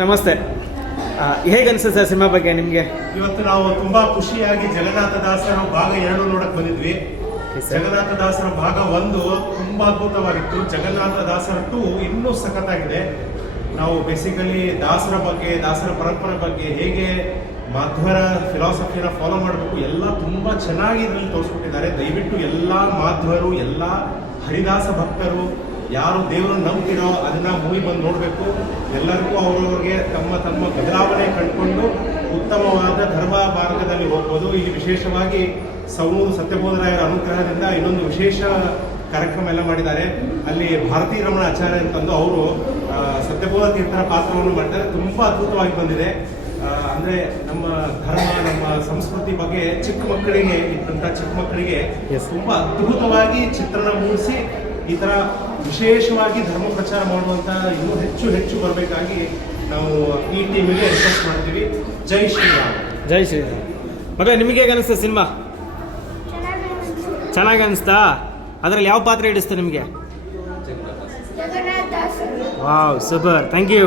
ನಮಸ್ತೆ. ಹೇಗೆ ಅನಿಸುತ್ತೆ ಸರ್ ಸಿನಿಮಾ ಬಗ್ಗೆ ನಿಮಗೆ? ಇವತ್ತು ನಾವು ತುಂಬಾ ಖುಷಿಯಾಗಿ ಜಗನ್ನಾಥದಾಸರ ಭಾಗ 2 ನೋಡಕ್ ಬಂದಿದ್ವಿ. ಜಗನ್ನಾಥದಾಸರ ಭಾಗ 1 ತುಂಬಾ ಅದ್ಭುತವಾಗಿತ್ತು. ಜಗನ್ನಾಥದಾಸರ 2 ಇನ್ನೂ ಸಖತ್ತಾಗಿದೆ. ನಾವು ಬೇಸಿಕಲಿ ದಾಸರ ಬಗ್ಗೆ, ದಾಸರ ಪರಂಪರೆ ಬಗ್ಗೆ, ಹೇಗೆ ಮಾಧ್ವರ ಫಿಲಾಸಫಿನ ಫಾಲೋ ಮಾಡಬೇಕು ಎಲ್ಲ ತುಂಬ ಚೆನ್ನಾಗಿ ಇದರಲ್ಲಿ ತೋರಿಸ್ಕೊಟ್ಟಿದ್ದಾರೆ. ದಯವಿಟ್ಟು ಎಲ್ಲ ಮಾಧ್ವರು, ಎಲ್ಲ ಹರಿದಾಸ ಭಕ್ತರು ಯಾರು ದೇವರನ್ನು ನಂಬ್ತಿರೋ ಅದನ್ನ ಮೂವಿ ಬಂದು ನೋಡಬೇಕು. ಎಲ್ಲರಿಗೂ ಅವರವ್ರಿಗೆ ತಮ್ಮ ತಮ್ಮ ಬದಲಾವಣೆ ಕಂಡುಕೊಂಡು ಉತ್ತಮವಾದ ಧರ್ಮ ಮಾರ್ಗದಲ್ಲಿ ಹೋಗ್ಬೋದು. ಇಲ್ಲಿ ವಿಶೇಷವಾಗಿ ಸವಣೂರು ಸತ್ಯಬೋಧರಾಯರ ಅನುಗ್ರಹದಿಂದ ಇನ್ನೊಂದು ವಿಶೇಷ ಕಾರ್ಯಕ್ರಮ ಎಲ್ಲ ಮಾಡಿದ್ದಾರೆ. ಅಲ್ಲಿ ಭಾರತೀ ರಮಣ ಆಚಾರ್ಯ ಅಂತಂದು ಅವರು ಸತ್ಯಬೋಧ ತೀರ್ಥರ ಪಾತ್ರವನ್ನು ಮಾಡಿದ್ದಾರೆ. ತುಂಬ ಅದ್ಭುತವಾಗಿ ಬಂದಿದೆ. ಅಂದರೆ ನಮ್ಮ ಧರ್ಮ, ನಮ್ಮ ಸಂಸ್ಕೃತಿ ಬಗ್ಗೆ ಚಿಕ್ಕ ಮಕ್ಕಳಿಗೆ ತುಂಬ ಅದ್ಭುತವಾಗಿ ಚಿತ್ರಣ ಮೂಡಿಸಿ ಈ ಥರ ವಿಶೇಷವಾಗಿ ಧರ್ಮ ಪ್ರಚಾರ ಮಾಡುವಂಥ ಇನ್ನೂ ಹೆಚ್ಚು ಬರಬೇಕಾಗಿ ನಾವು ಈ ಟೀಮಿಗೆ ರಿಕ್ವೆಸ್ಟ್ ಮಾಡ್ತೀವಿ. ಜೈ ಶ್ರೀರಾಮ್. ಜೈ ಶ್ರೀರಾಮ್. ಮಗ ನಿಮಗೆ ಹೇಗೆ ಅನಿಸ್ತಾ ಸಿನಿಮಾ? ಚೆನ್ನಾಗಿ ಅನಿಸ್ತಾ? ಅದರಲ್ಲಿ ಯಾವ ಪಾತ್ರ ಹಿಡಿಸ್ತು ನಿಮಗೆ? Wow, super, thank you.